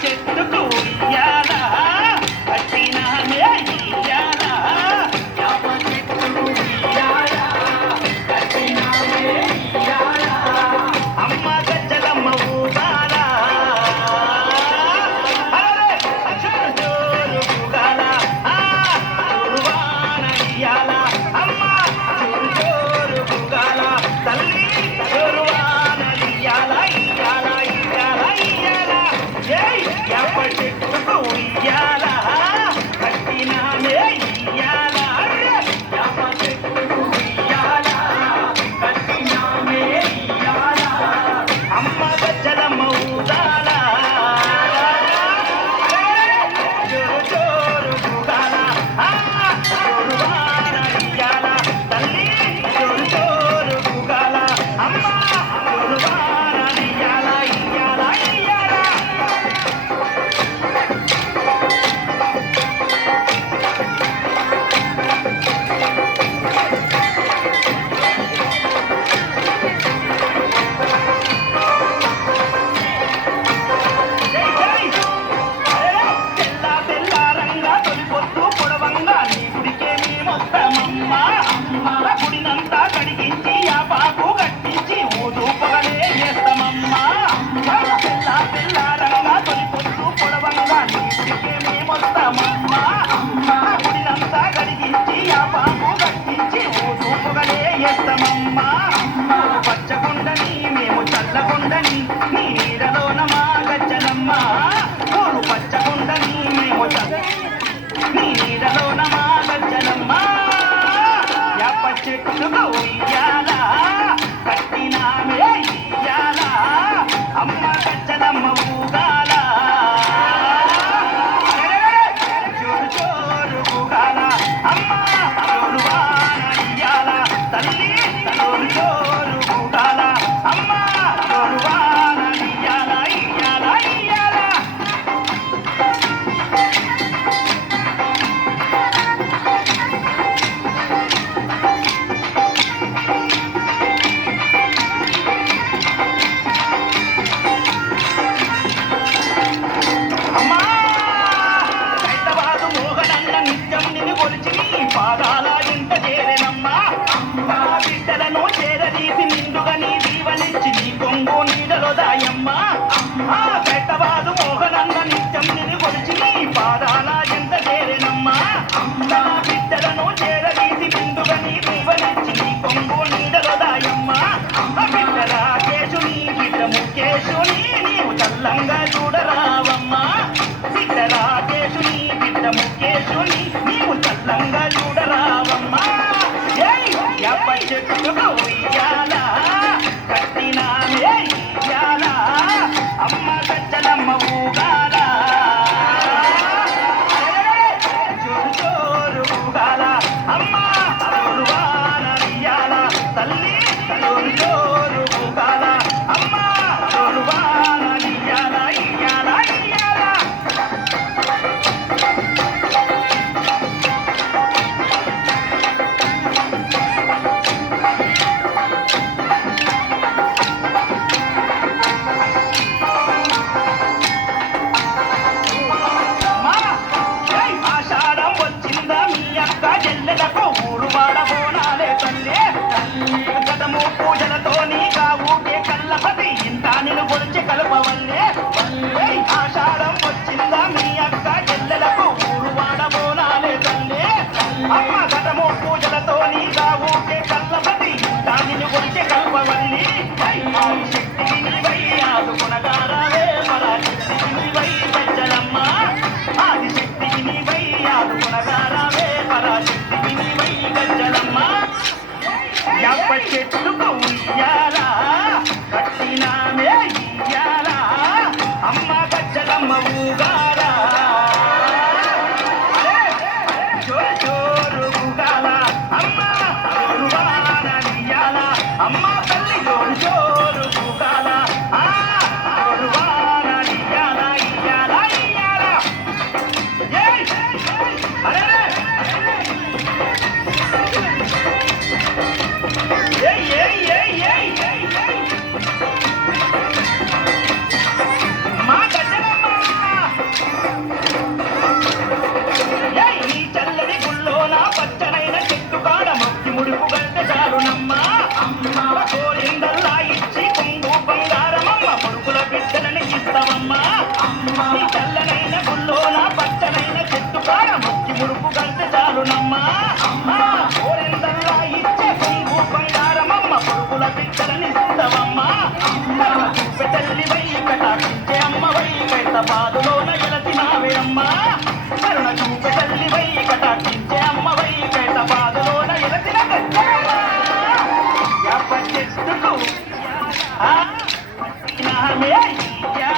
చెట్టుకు ఉయ్యాలా కట్టినామే ఇయ్యాలా యాప చెట్టుకు ఉయ్యాలా కట్టినామే ఇయ్యాలా అమ్మ గజ్జలమ్మ ఊగాలా జోరు ఊగాలా జోరువాన ఇయ్యాలా అమ్మ జోరు ఊగాలా తల్లి జోరువాన ఇయ్యాలా ఇయ్యాలా ఇయ్యాలా ఇయ్యాలా యాప చెట్టుకు ఉయ్యాలా కట్టినామే ఇయ్యాలా యాప చెట్టుకు ఉయ్యాలా కట్టినామే ఇయ్యాలా అమ్మ గజ్జలమ్మ ఊగాలా జోరు జోరు ఊగాలా జోరువాన ఇయ్యాలా తల్లి జోరు జోరు ఊగాలా అమ్మ జోరువాన ఇయ్యాలా ఇయ్యాలా ఇయ్యాలా తెల్ల తెల్లారంగా తొలిపొద్దు పొడవంగా నీ గుడికే మేమొస్తామమ్మా గుడినంతా కడిగించి ఆ పాకు కట్టించి ఊదు పొగలే చేస్తామమ్మా తెల్ల తెల్లారంగా తొలిపొద్దు పొడవంగా నీ గుడికే మేమొస్తామమ్మా గుడినంతా కడిగించి ఆ పాకు కట్టించి ఊదు పొగలే చేస్తామమ్మా పచ్చగుండని మేము చల్లగుండని నీ నీడలోన మా గజ్జలమ్మ ఊరు పచ్చగుండని మేము నీ నీడలోన మా గజ్జలమ్మ యాప చెట్టుకు ఉయ్యాలా కట్టినామే ఇయ్యాలా అమ్మ గజ్జలమ్మ ఊగాలా జోరు జోరు ఊగాలా అమ్మ జోరువాన ఇయ్యాలా తల్లి జోరు జోరు ఊగాలా అమ్మ జోరువాన ఇయ్యాలా ఇయ్యాలా ఇయ్యాలా అమ్మా హైదరాబాదు మోహనన్న నిత్యం నిన్ను కొలిచి నీ పాదాల ఇంట చేరెనమ్మా అమ్మా బిడ్డలను చేరదీసి నిండుగా నీ దీవనిచ్చి నీ కొంగు నీడలో దాయమ్మా అమ్మా హైదరాబాదు మోహనన్న నిత్యం నిన్ను కొలిచి నీ పాదాల ఇంట చేరెనమ్మా అమ్మా బిడ్డలను చేరదీసి నిండుగా నీ దీవనిచ్చి నీ కొంగు నీడలో దాయమ్మా బిడ్డ రాకేశుని బిడ్డ ముఖేశుని నీవు చల్లంగా చూడరావమ్మా బిడ్డ రాకేశుని బిడ్డ ముఖేశుని నీవు చల్లంగా చూడరావమ్మా పలికినామే విద్యా